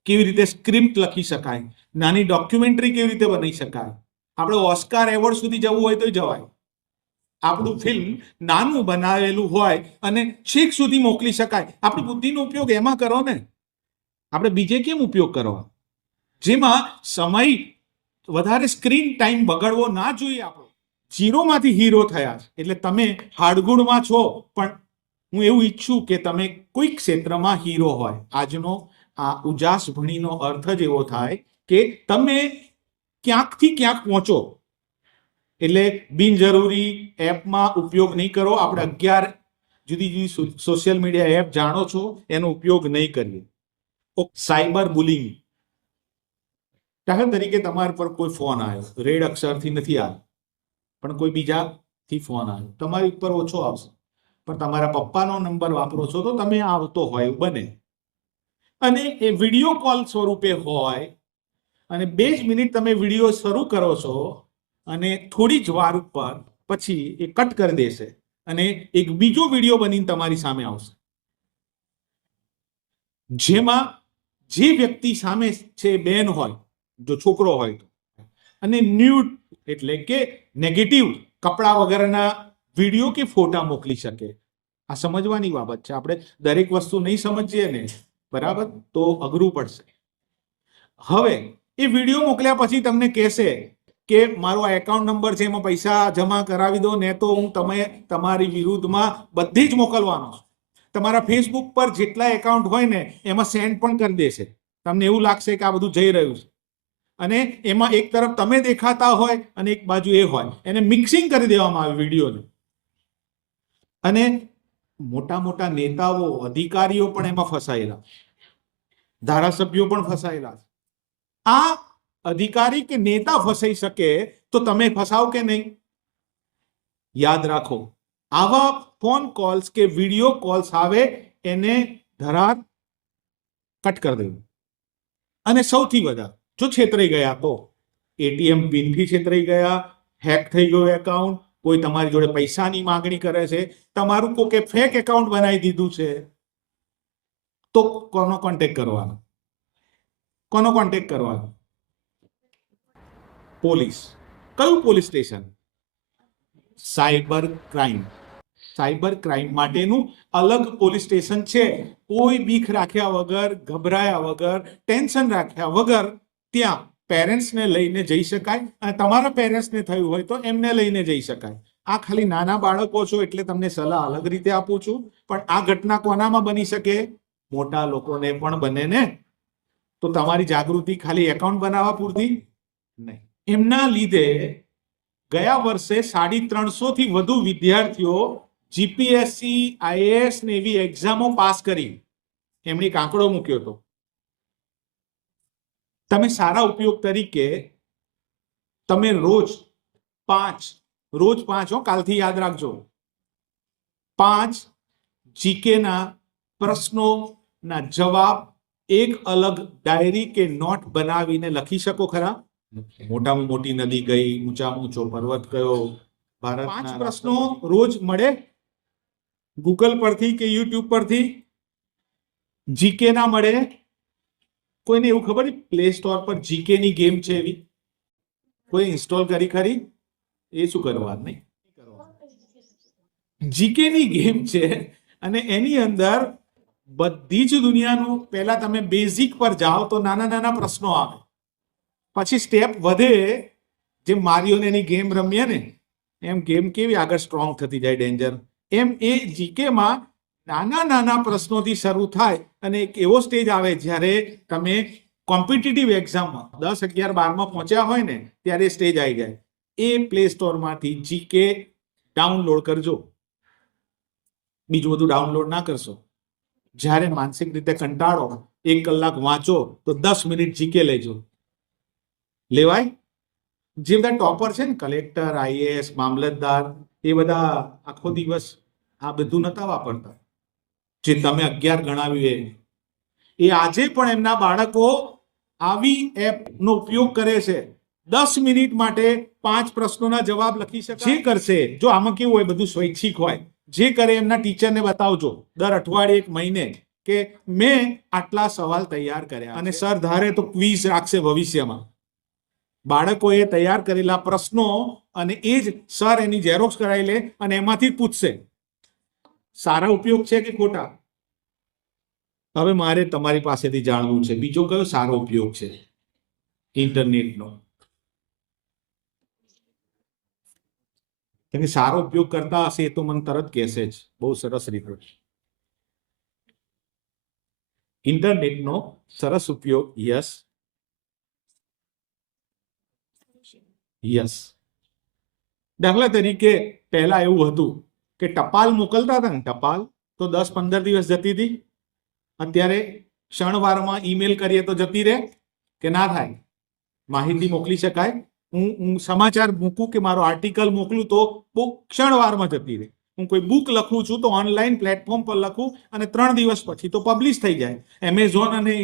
કેવી રીતે સ્ક્રિપ્ટ લખી શકાય, નાની ડોક્યુમેન્ટરી કેવી રીતે બનાવી શકાય. આપણે ઓસ્કાર એવોર્ડ સુધી જવું હોય તો જવાય. આપણું ફિલ્મ નાનું બનાવેલું હોય અને છેક સુધી મોકલી શકાય. આપણી બુદ્ધિનો ઉપયોગ એમાં કરો ને. આપણે બીજે કેમ ઉપયોગ કરો? જેમાં સમય વધારે, સ્ક્રીન ટાઈમ બગડવો ના જોઈએ. આપણો 0માંથી હીરો થયા છે એટલે તમે હાડગુડમાં છો, પણ હું એવું ઈચ્છું કે તમે કોઈક ક્ષેત્રમાં હીરો હોય. આજનો આ ઉજાસ ભણીનો અર્થ જ એવો થાય કે તમે ક્યાંકથી ક્યાંક પહોંચો. એટલે બિનજરૂરી એપમાં ઉપયોગ નહીં કરો. આપણે 11 જુદી જુદી સોશિયલ મીડિયા એપ જાણો છો, એનો ઉપયોગ નહીં કરીએ. સાયબર બુલિંગ, દાખલા તરીકે તમારા પર કોઈ ફોન આવ્યો, રેડ અક્ષરથી નથી આવ્યો, પણ કોઈ બીજાથી ફોન આવ્યો, તમારી ઉપર ઓછો આવશે, પણ તમારા પપ્પાનો નંબર વાપરો છો તો તમે આવતો હોય એવું બને, અને એ વિડીયો કોલ સ્વરૂપે હોય, અને 2 જ મિનિટ તમે વિડીયો શરૂ કરો છો અને થોડી જ વાર ઉપર પછી એ કટ કરી દેશે અને એક બીજો વિડીયો બનીને તમારી સામે આવશે, જેમાં જે વ્યક્તિ સામે છે બેન હોય, જો છોકરો હોય તો, અને ન્યૂડ એટલે કે નેગેટિવ કપડા વગરના વિડીયો કે ફોટા મોકલી શકે. આ સમજવાની બાબત છે. આપણે દરેક વસ્તુ નહીં સમજીએ ને, બરાબર, તો અઘરું પડશે. હવે એ વિડીયો મોકલ્યા પછી તમને કહેશે કે મારો આ એકાઉન્ટ નંબર છે, એમાં પૈસા જમા કરાવી દો, ને તો હું તમારી વિરુદ્ધમાં બધી જ મોકલવાનો છું. તમારા ફેસબુક પર જેટલા એકાઉન્ટ હોય ને એમાં સેન્ડ પણ કરી દેશે. તમને એવું લાગશે કે આ બધું જઈ રહ્યું છે, અને એમાં એક તરફ તમે દેખાતા હોય અને એક બાજુ એ હોય, એને મિક્સિંગ કરી દેવામાં આવે વિડીયોને. અને મોટા મોટા નેતાઓ, અધિકારીઓ પણ એમાં ફસાયેલા, ધારાસભ્યો પણ ફસાયેલા. આ અધિકારી કે નેતા ફસાઈ શકે તો તમે ફસાવ કે નહીં? યાદ રાખો, આવા ફોન કોલ્સ કે વિડીયો કોલ્સ આવે એને ધરાર કટ કરી દેવું. અને સૌથી વધારે જો છેતરાઈ ગયા તો એટીએમ પિનથી છેતરાઈ ગયા, હેક થઈ ગયું એકાઉન્ટ, કોઈ તમારી જોડે પૈસાની માંગણી કરે છે, તમારું કોકે ફેક એકાઉન્ટ બનાવી દીધું છે, તો કોનો કોન્ટેક્ટ કરવાનો? કોનો કોન્ટેક્ટ કરવાનો? પોલીસ. કયું police station? Cyber crime. Cyber crime માટેનું અલગ પોલીસ સ્ટેશન છે. કોઈ બીક રાખ્યા વગર, ગભરાયા વગર, ટેન્શન રાખ્યા વગર ત્યાં પેરેન્ટ્સને લઈને જઈ શકાય, અને તમારા પેરેન્ટ્સને થયું હોય તો એમને લઈને જઈ શકાય. આ ખાલી નાના બાળકો છો એટલે તમને સલાહ અલગ રીતે આપું છું, પણ આ ઘટના કોનામાં બની શકે? મોટા લોકોને પણ બને ને. તો તમારી જાગૃતિ ખાલી એકાઉન્ટ બનાવવા પૂરતી નહીં. એમના લીધે ગયા વર્ષે 350 થી વધુ વિદ્યાર્થીઓ જીપીએસસી, આઈએએસ ને એવી એક્ઝામો પાસ કરી. એમણે એક આંકડો મૂક્યો હતો. તમે સારા ઉપયોગ તરીકે તમે રોજ 5 કાલથી યાદ રાખજો, 5 જીકેના પ્રશ્નોના જવાબ એક અલગ ડાયરી કે નોટ બનાવીને લખી શકો ખરા? મોટામાં મોટી નદી કઈ, ઊંચામાં ઊંચો પર્વત કયો, ભારત 5 પ્રશ્નો રોજ મળે ગૂગલ પરથી કે યુટ્યુબ પરથી. જીકે ના મળે? કોઈને એવું ખબર પ્લે સ્ટોર પર જીકે ની ગેમ છે એવી કોઈ ઇન્સ્ટોલ કરી ખરી? એ શું કરવા નહીં, જીકે ની ગેમ છે, અને એની અંદર બધી જ દુનિયાનું પહેલા તમે બેઝિક પર જાઓ તો નાના નાના પ્રશ્નો આવે, પછી સ્ટેપ વધે. જે મારીઓને એની ગેમ રમીએ ને એમ ગેમ કેવી આગળ સ્ટ્રોંગ થતી જાય, ડેન્જર, એમ એ જીકેમાં નાના નાના પ્રશ્નોથી શરૂ થાય અને એક એવો સ્ટેજ આવે જ્યારે તમે કોમ્પિટિટિવ એક્ઝામમાં 10, 11, 12માં પહોંચ્યા હોય ને ત્યારે સ્ટેજ આવી જાય. એ પ્લે સ્ટોરમાંથી જીકે ડાઉનલોડ કરજો. બીજું બધું ડાઉનલોડ ના કરશો. જ્યારે માનસિક રીતે કંટાળો, 1 કલાક વાંચો તો 10 મિનિટ જીકે લેજો. લેવાય? જે બધા ટોપર છે ને, કલેક્ટર, આઈએએસ, મામલતદાર, એ બધા આખો દિવસ આ બધું નતા વાપરતા. જે તમે 11 ગણાવ્યું એ આજે પણ એમના બાળકો આવી એપનો ઉપયોગ કરે છે. 10 મિનિટ માટે 5 પ્રશ્નોના જવાબ લખી શકે. જે કરશે, જો આમાં કેવું હોય, બધું સ્વૈચ્છિક હોય, જે કરે એમના ટીચરને બતાવજો દર અઠવાડિયે, 1 મહિને, કે મેં આટલા સવાલ તૈયાર કર્યા, અને સર ધારે તો ક્વિઝ રાખશે ભવિષ્યમાં. બાળકોએ તૈયાર કરેલા પ્રશ્નો અને એ જ સર એની ઝેરોક્સ કરાવી લે અને એમાંથી જ પૂછશે. સારા ઉપયોગ છે કે ખોટા? હવે મારે તમારી પાસેથી જાણવું છે બીજો કયો સારો ઉપયોગ છે ઇન્ટરનેટનો? કે સારો ઉપયોગ કરતા હશે તો મને તરત કહેશે જ, બહુ સરસ રીતે. ઇન્ટરનેટનો સરસ ઉપયોગ, યસ. યસ. દાખલા તરીકે પહેલા એવું હતું કે ટપાલ મોકલતા હતા ને, ટપાલ તો 10-15 દિવસ જતી હતી. અત્યારે ક્ષણવારમાં ઈમેલ કરીએ તો જતી રહે કે ના થાય? માહિતી મોકલી શકાય. હું સમાચાર મૂકું કે મારો આર્ટિકલ મોકલું તો બહુ ક્ષણવારમાં જતી રહે. હું કોઈ બુક લખું છું તો ઓનલાઈન પ્લેટફોર્મ પર લખું અને 3 દિવસ પછી તો પબ્લિશ થઈ જાય. એમેઝોન અને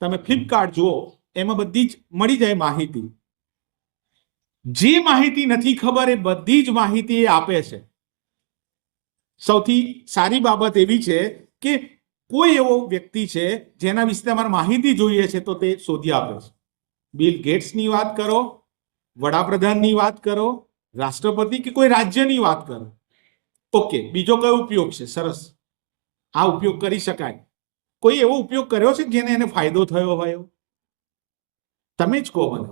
તમે ફ્લિપકાર્ટ જુઓ, એમાં બધી જ મળી જાય માહિતી. જે માહિતી નથી ખબર એ બધી જ માહિતી એ આપે છે. સૌથી સારી બાબત એવી છે કે કોઈ એવો વ્યક્તિ છે જેના વિશે તમારે માહિતી જોઈએ છે તો તે શોધી આપે છે. બિલ ગેટ્સની વાત કરો, વડાપ્રધાનની વાત કરો, રાષ્ટ્રપતિ કે કોઈ રાજ્યની વાત કરો. ઓકે, બીજો કયો ઉપયોગ છે? સરસ, આ ઉપયોગ કરી શકાય. કોઈ એવો ઉપયોગ કર્યો છે જેને એને ફાયદો થયો હોય? તમે જ કહો મને.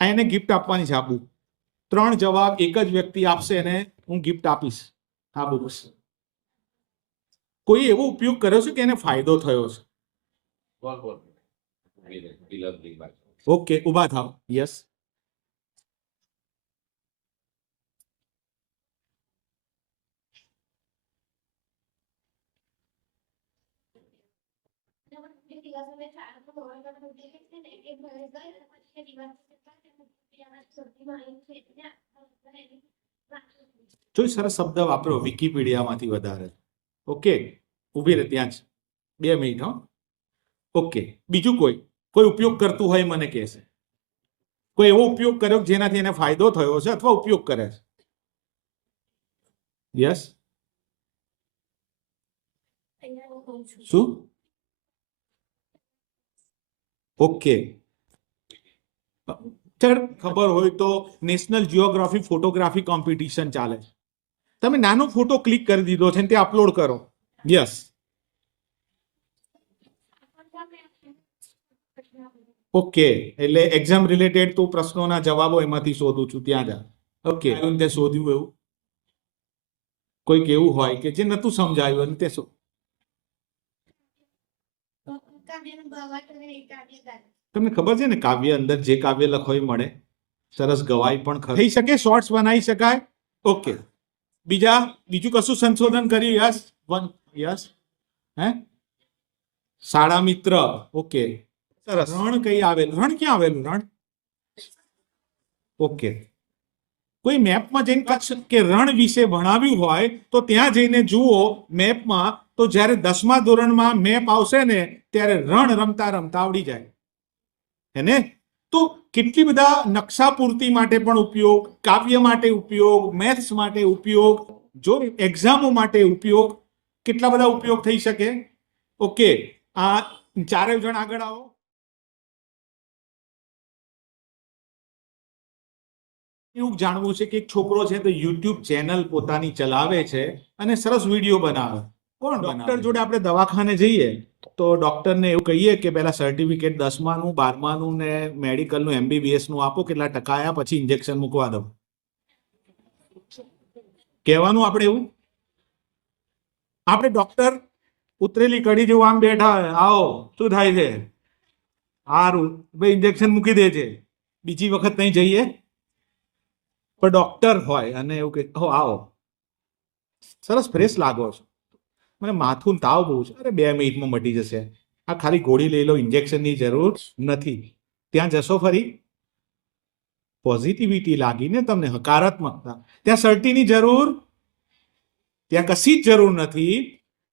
આ એને ગિફ્ટ આપવાની છે આ બુક. 3 જવાબ એક જ વ્યક્તિ આપશે અને હું ગિફ્ટ આપીશ આ બુક. કોઈ એવો ઉપયોગ કર્યો છે કે એને ફાયદો થયો છે? ઓકે, ઉભા થાવ. યસ. જોઈ, સરસ શબ્દ વાપરો, વિકીપીડિયામાંથી વધારે. ઓકે, ઊભી રહે ત્યાં જ 2 મિનિટ. હા, ઓકે. બીજું કોઈ ઉપયોગ કરતું હોય મને કહેશે. કોઈ એવો ઉપયોગ કર્યો જેનાથી એને ફાયદો થયો છે અથવા ઉપયોગ કરે છે? યસ. શું? ઓકે. ખબર હોય તો નેશનલ જિયોગ્રાફી ફોટોગ્રાફી કોમ્પિટિશન ચાલે છે. તમે નાનો ફોટો ક્લિક કરી દીધો છે તે અપલોડ કરો. યસ. ઓકે, એટલે એક્ઝામ રિલેટેડ તો પ્રશ્નોના જવાબો એમાંથી શોધું છું, ત્યાં જા. ઓકે, તે શોધ્યું એવું કોઈક એવું હોય કે જે નતું સમજાયું અને તે શું? તમને ખબર છે ને, કાવ્ય અંદર જે કાવ્ય લખો એ મળે. સરસ, ગવાય પણ થઈ શકે, શોર્ટ્સ બનાવી શકાય. ઓકે, બીજું કશું સંશોધન કર્યું? યસ. યસ. હે, શાળા મિત્ર. ઓકે, સરસ. રણ કઈ આવેલું? રણ ક્યાં આવેલું? રણ. ઓકે, કોઈ મેપમાં જઈને કચ્છ કે રણ વિશે ભણાવ્યું હોય તો ત્યાં જઈને જુઓ મેપમાં, તો જ્યારે 10મા ધોરણમાં મેપ આવશે ને ત્યારે રણ રમતા રમતા આવડી જાય. હે ને? તો કેટલી બધા નકશા પૂર્તિ માટે પણ ઉપયોગ, કાવ્ય માટે ઉપયોગ, મેથ્સ માટે ઉપયોગ, જો એક્ઝામો માટે ઉપયોગ, કેટલા બધા ઉપયોગ થઈ શકે. ઓકે, આ 4 જણ આગળ આવો. એવું જાણવું છે કે એક છોકરો છે તો યુટ્યુબ ચેનલ પોતાની ચલાવે છે અને સરસ વિડીયો બનાવે. કોણ? ડોક્ટર જોડે આપણે દવાખાને જઈએ તો ડોક્ટરને એવું કહીએ કે પહેલા સર્ટિફિકેટ 10માનું 12માનું ને મેડિકલનું MBBS નું આપો, કેટલા ટકા આવ્યા પછી ઇન્જેક્શન મૂકવા દો. કહેવાનું આપણે એવું. આપણે ડોક્ટર ઉતરેલી કડી જેવું આમ બેઠા, આવો શું થાય છે? સારું ભાઈ, ઇન્જેક્શન મૂકી દે છે. બીજી વખત નહીં જઈએ. પણ ડોક્ટર હોય અને એવું કે આવો, સરસ ફ્રેશ લાગો છો, મને માથું તાવ બહુ છે. અરે 2 મિનિટમાં મટી જશે, આ ખાલી ગોળી લઈ લો, ઇન્જેક્શનની જરૂર નથી. ત્યાં જશો ફરી, પોઝિટિવિટી લાગીને તમને, હકારાત્મકતા. ત્યાં સર્ટીની જરૂર, ત્યાં કશી જ જરૂર નથી.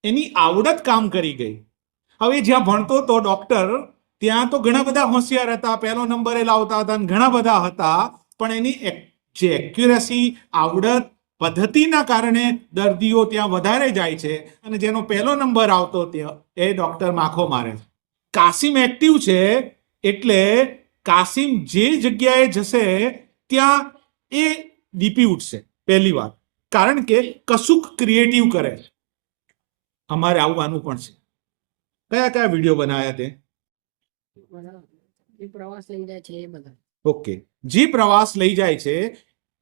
એની આવડત કામ કરી ગઈ. હવે જ્યાં ભણતો તો ડોક્ટર, ત્યાં તો ઘણા બધા હોશિયાર હતા, 1લો નંબર એ લાવતા હતા, ઘણા બધા હતા, પણ એની જે એક્યુરેસી, આવડત, પદ્ધતિના કારણે દર્દીઓ ત્યાં વધારે જાય છે અને જેનો 1લો નંબર આવતો ત્યાં એ ડોક્ટર માખો મારે છે. કાસિમ એક્ટિવ છે એટલે કાસિમ જે જગ્યાએ જશે ત્યાં એ દીપી ઉઠશે પહેલી વાર, કારણ કે કશુંક ક્રિએટિવ કરે છે. અમારે આવવાનું પણ છે. કયા વિડીયો બનાવ્યા તે? પ્રવાસ લઈ જાય છે એ બધા. ઓકે, જે પ્રવાસ લઈ જાય છે.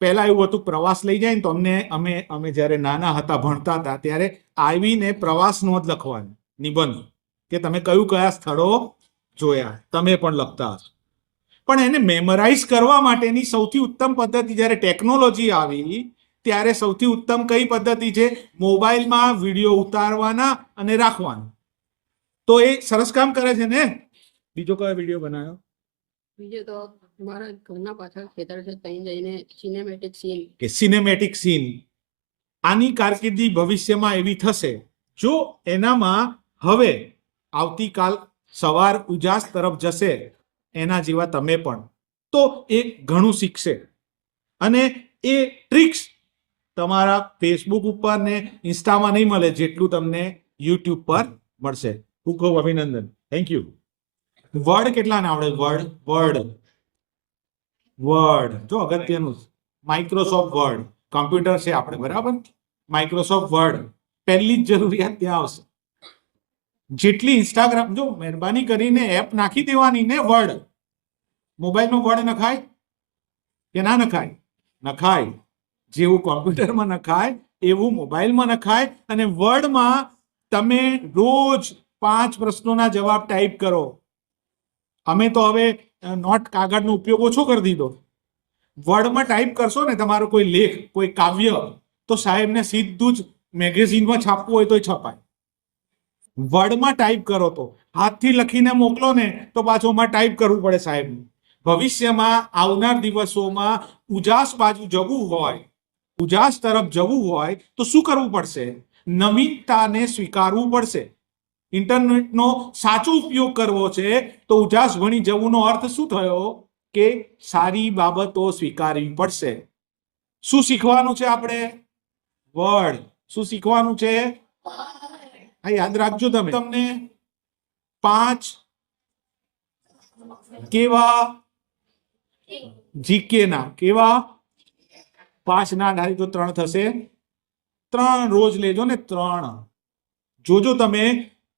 પહેલા એવું હતું, પ્રવાસ લઈ જાય ને તો અમે જ્યારે નાના હતા, ભણતા હતા, ત્યારે આવીને પ્રવાસ નોંધ લખવાની, નિબંધ, કે તમે કયા સ્થળો જોયા. તમે પણ લખતા હશો. પણ એને મેમરાઇઝ કરવા માટેની સૌથી ઉત્તમ પદ્ધતિ જ્યારે ટેકનોલોજી આવી ત્યારે સૌથી ઉત્તમ કઈ પદ્ધતિ છે? મોબાઈલમાં વિડીયો ઉતારવાના અને રાખવાના. તો એ સરસ કામ કરે છે ને. બીજો કયો વિડીયો બનાવ્યો? બીજું તો મારા ઘરના પાછળ ખેતર છે, ત્યાં જઈને સિનેમેટિક સીન. કે સિનેમેટિક સીન. આની કારકિર્દી ભવિષ્યમાં એવી થશે જો એનામાં હવે આવતીકાલ સવાર ઉજાસ તરફ જશે એના જેવા તમે પણ, તો એ ઘણું શીખશે અને એ ટ્રિક્સ તમારા ફેસબુક ઉપર ને ઇન્સ્ટામાં નહીં મળે જેટલું તમને યુટ્યુબ પર મળશે. ખૂબ ખૂબ અભિનંદન. Thank you. વર્ડ કેટલાને આવડે? વર્ડ જો અગત્યનું માઇક્રોસોફ્ટ વર્ડ કમ્પ્યુટર છે આપણે, બરાબર? માઇક્રોસોફ્ટ વર્ડ પહેલી જ જરૂરિયાત ત્યાં આવશે. જેટલી ઇન્સ્ટાગ્રામ, જો મહેરબાની કરીને એપ નાખી દેવાની ને. વર્ડ મોબાઈલમાં વર્ડ નખાય કે ના નખાય? નખાય. જેવું કોમ્પ્યુટરમાં નખાય એવું મોબાઈલમાં નખાય. અને વર્ડમાં તમે રોજ 5 પ્રશ્નોના જવાબ ટાઈપ કરો. અમે તો હવે નોટ કાગળનો ઉપયોગ ઓછો કરી દીધો. વર્ડમાં ટાઈપ કરશો ને તમારો કોઈ લેખ, કોઈ કાવ્ય, તો સાહેબને સીધું જ મેગેઝિનમાં છાપવું હોય તો છપાય. વર્ડમાં ટાઈપ કરો તો હાથથી લખીને મોકલો ને તો પાછું અમારે ટાઈપ કરવું પડે સાહેબને. ભવિષ્યમાં આવનાર દિવસોમાં ઉજાસ બાજુ જવું હોય, ઉજાસ તરફ જવું હોય તો શું કરવું પડશે? નવીનતાને સ્વીકારવું પડશે. ઇન્ટરનેટનો સાચો ઉપયોગ કરવો છે તો ઉજાસ ભણી જવુંનો અર્થ શું થયો? કે સારી બાબતો સ્વીકારવી પડશે. શું શીખવાનું છે આપણે? વર્ડ. શું શીખવાનું છે? હા, યાદ રાખજો તમે. તમને 5 કેવા જીકે ના, કેવા 5 ના ધારી તો 3 થશે. 3 રોજ લેજો ને. 3 જોજો તમે.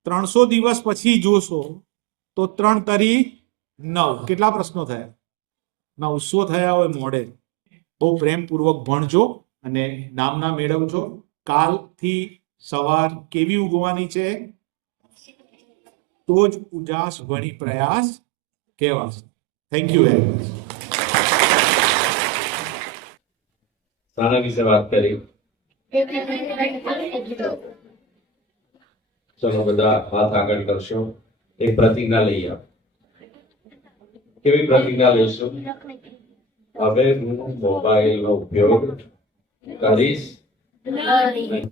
300 દિવસ પછી જોશો તો 3 તરી 9. કેટલા પ્રશ્નો થયા? 900 થયા હોય મોડે. બહુ પ્રેમપૂર્વક ભણજો અને નામના મેળવજો. કાલથી સવાર કેવી ઉગવાની છે? તો જ ઉજાસ ભણી પ્રયાસ કહેવાશે. Thank you very much. શાના વિશે વાત કરી? ચલો બધા હાથ આગળ કરશો. એક પ્રતિજ્ઞા લઈએ. કેવી પ્રતિજ્ઞા લઈશું? હવે હું મોબાઈલનો ઉપયોગ કરીશ નહીં.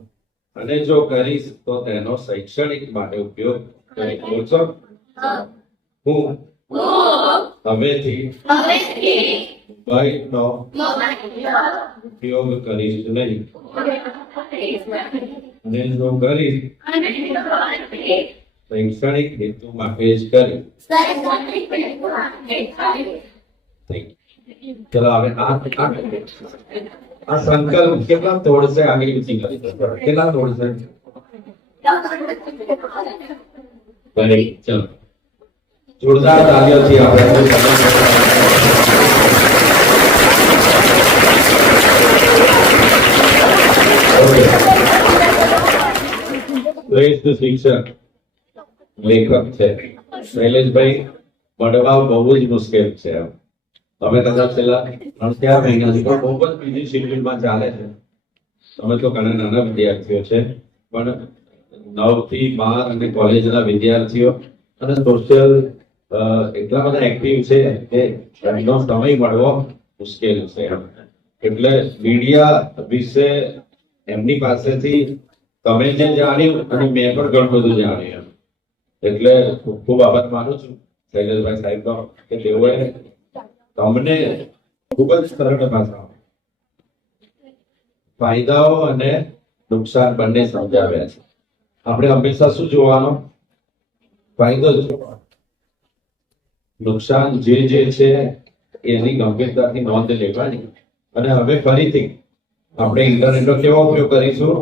અને જો કરીશ તો તેનો શૈક્ષણિક માટે ઉપયોગ કરીશ. બોલશો? હું હવેથી મોબાઈલનો ઉપયોગ કરીશ નહીં. અને જો કરીશ શૈક્ષણિક હેતુ માટે જ કરીશ. ચલો હવે આ સંકલ્પ કેટલા તોડશે? આગળ કેટલા તોડશે? ચલો જોરદાર તાળીઓથી આપણે શ્રેષ્ઠ શિક્ષક લેખક છે શૈલેષભાઈ મળવા બહુ જ મુશ્કેલ છે. તમે કદાચ છેલ્લા 3-4 મહિનાથી પણ બહુ જ બીજી શિડ્યુલમાં ચાલે છે. તમે તો ઘણા નાના વિદ્યાર્થીઓ છે, પણ 9 થી 12 અને કોલેજના વિદ્યાર્થીઓ અને સોશિયલ એટલા બધા એક્ટિવ છે કે એમનો સમય મળવો મુશ્કેલ છે. એટલે મીડિયા વિશે એમની પાસેથી તમે જે જાણ્યું અને મેં પણ ઘણું બધું જાણ્યું. એટલે ખૂબ ખૂબ આભાર માનું છું શૈલેષભાઈ સાહેબનો કે તેઓએ તમને ખૂબ જ સરળ ભાષામાં ફાયદાઓ અને નુકસાન બંને સમજાવ્યા છે. આપણે હંમેશા શું જોવાનો? ફાયદો જ જોવાનો. નુકસાન જે છે એની ગંભીરતાથી નોંધ લેવાની. અને હવે ફરીથી આપણે ઇન્ટરનેટનો કેવો ઉપયોગ કરીશું?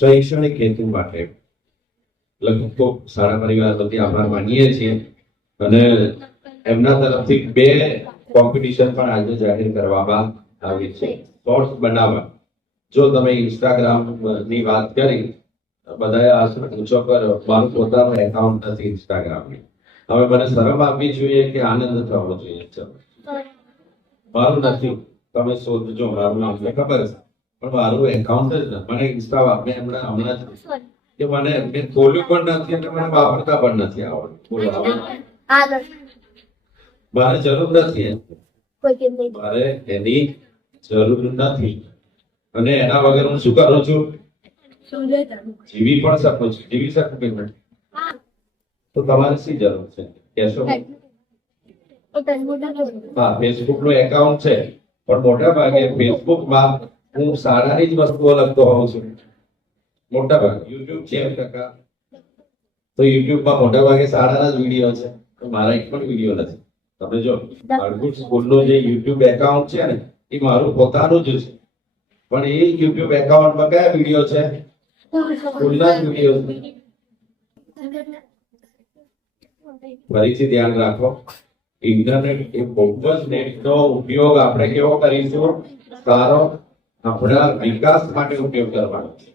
શૈક્ષણિક હેતુ માટે. લગભગ સારા પરિવાર વતી આભાર માનીએ છીએ. અને એમના તરફથી 2 કોમ્પિટિશન પણ આજે જાહેર કરવામાં આવી છે. શોર્ટ્સ બનાવવા. જો તમે ઇન્સ્ટાગ્રામ ની વાત કરી, બધાએ આશરે પૂછો પર મારું પોતાનું એકાઉન્ટ નથી ઇન્સ્ટાગ્રામની, હવે મને શરમ આપવી જોઈએ કે આનંદ થવો જોઈએ? ચલો, મારું નથી, તમે શોધજો, મારું નામ મને ખબર છે, પણ મારું એકાઉન્ટ જ નથી. મને ઇન્સ્ટા વાપરે હમણાં જ કે મને મેં ખોલ્યું પણ નથી અને મને વાપરતા પણ નથી આવડતું. બોલો, હવે મારે જરૂર નથી, મારે એની જરૂર નથી, અને એના વગર હું શું કરું છું? જીવી પણ શકું છું. જીવી શકું કે નહીં? તો તમારે શી જરૂર છે કહેશો? હા, ફેસબુક નું એકાઉન્ટ છે, પણ મોટા ભાગે ફેસબુકમાં હું સારાની જ વસ્તુઓ લખતો હોઉં છું. મોટા ભાગે યુટ્યુબ છે 1%, તો યુટ્યુબમાં મોટા ભાગે સારાના જ વિડીયો છે, તો મારા એક પણ વિડીયો નથી. તમે જો અડગુડ સ્કૂલનું જે યુટ્યુબ એકાઉન્ટ છે ને, એ મારું પોતાનું જ છે, પણ એ યુટ્યુબ એકાઉન્ટમાં કયા વિડીયો છે? સ્કૂલના જ વિડીયો છે. ફરીથી ધ્યાન રાખો, ઇન્ટરનેટ એ બહુ જ નેટનો ઉપયોગ આપણે કેવો કરીશું? સારો, આપણા વિકાસ માટે ઉપયોગ કરવાનો છે.